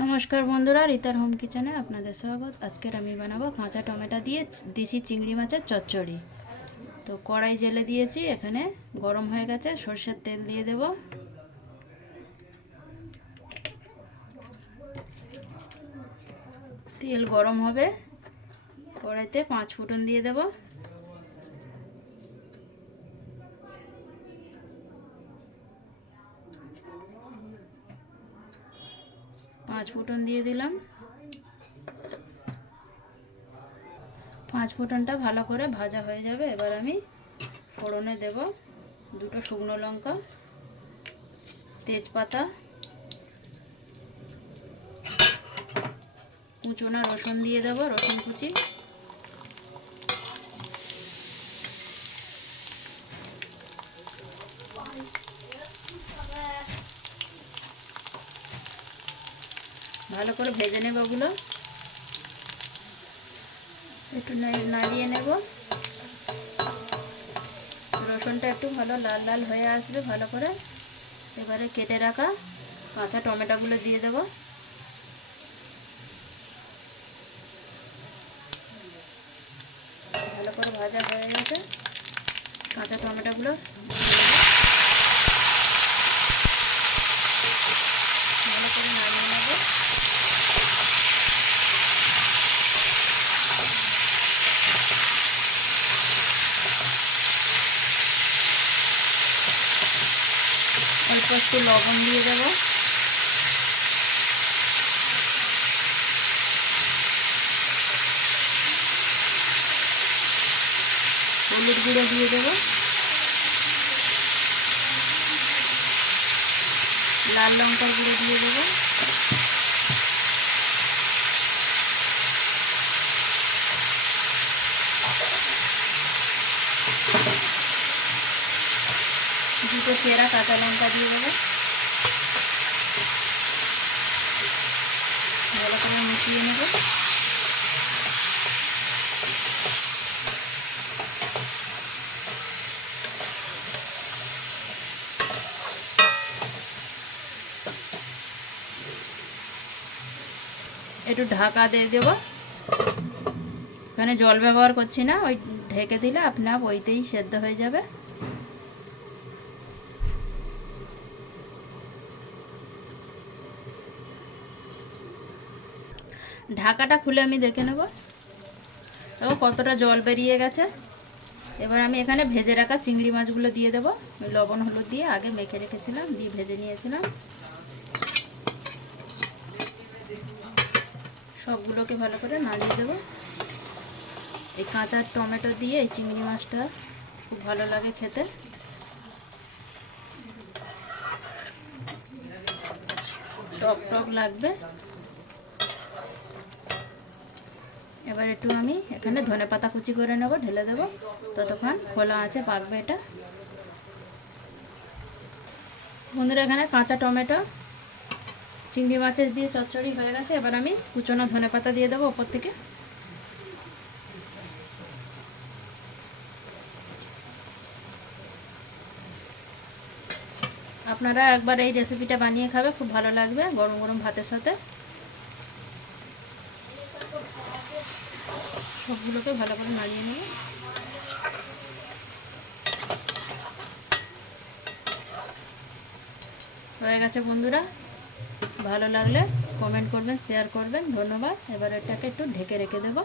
নমস্কার বন্ধুরা, রিতার হোম কিচেনে আপনাদের স্বাগত। আজকের আমি বানাবো কাঁচা টমেটো দিয়ে দেশি চিংড়ি মাছের চচ্চড়ি। তো কড়াই জেলে দিয়েছি, এখানে গরম হয়ে গেছে, সরষের তেল দিয়ে দেব। তেল গরম হবে, কড়াইতে 5 ফোড়ন দিয়ে দেব। 5 ফোড়ন দিয়ে দিলাম। 5 ফোড়নটা ভালো করে ভাজা হয়ে যাবে। এবার আমি ফোড়নে দেব 2টো শুকনো লঙ্কা, তেজপাতা, কুচোনা রসুন দিয়ে দেব, রসুন কুচি, ভালো করে ভেজে নেব। ওগুলো একটু নাড়িয়ে নেব। রসুনটা একটু ভালো লাল লাল হয়ে আসবে ভালো করে। এবারে কেটে রাখা কাঁচা টমেটোগুলো দিয়ে দেব। ভালো করে ভাজা হয়ে গেছে, কাঁচা টমেটোগুলো ভালো করে নাড়িয়ে নেব। অল্প একটু লবণ দিয়ে দেব। হলুদ গুঁড়ো দিয়ে দেব। লাল লঙ্কার গুঁড়ো দিয়ে দেব। দুটো চেরা কাঁচা লঙ্কা দিয়ে দেবো। ভালো করে মিশিয়ে নেব। একটু ঢাকা দিয়ে দেবো। এখানে জল ব্যবহার করছি না, ওই ঢেকে দিলে আপনা আপ ওইতেই সেদ্ধ হয়ে যাবে। ঢাকাটা খুলে আমি দেখে নেব দেখো কতটা জল বেরিয়ে গেছে। এবার আমি এখানে ভেজে রাখা চিংড়ি মাছগুলো দিয়ে দেবো। লবণ হলুদ দিয়ে আগে মেখে রেখেছিলাম, দিয়ে ভেজে নিয়েছিলাম। সবগুলোকে ভালো করে নাড়িয়ে দেবো। এই কাঁচা টমেটো দিয়ে এই চিংড়ি মাছটা খুব ভালো লাগে খেতে। টক টক লাগবে। এবার একটু আমি এখানে ধনেপাতা কুচি করে নেব, ঢেলে দেবো। ততক্ষণ খোলা আছে, পাকবে এটা। বন্ধুরা, এখানে কাঁচা টমেটো চিংড়ি মাছের দিয়ে চচ্চড়ি হয়ে গেছে। এবার আমি কুচনো ধনেপাতা দিয়ে দেবো ওপর থেকে। আপনারা একবার এই রেসিপিটা বানিয়ে খাবে, খুব ভালো লাগবে গরম গরম ভাতের সাথে। সবগুলোকে ভালো করে নাড়িয়ে নেব। হয়ে গেছে বন্ধুরা, ভালো লাগলে কমেন্ট করবেন, শেয়ার করবেন। ধন্যবাদ। এবার এটাকে একটু ঢেকে রেখে দেবো।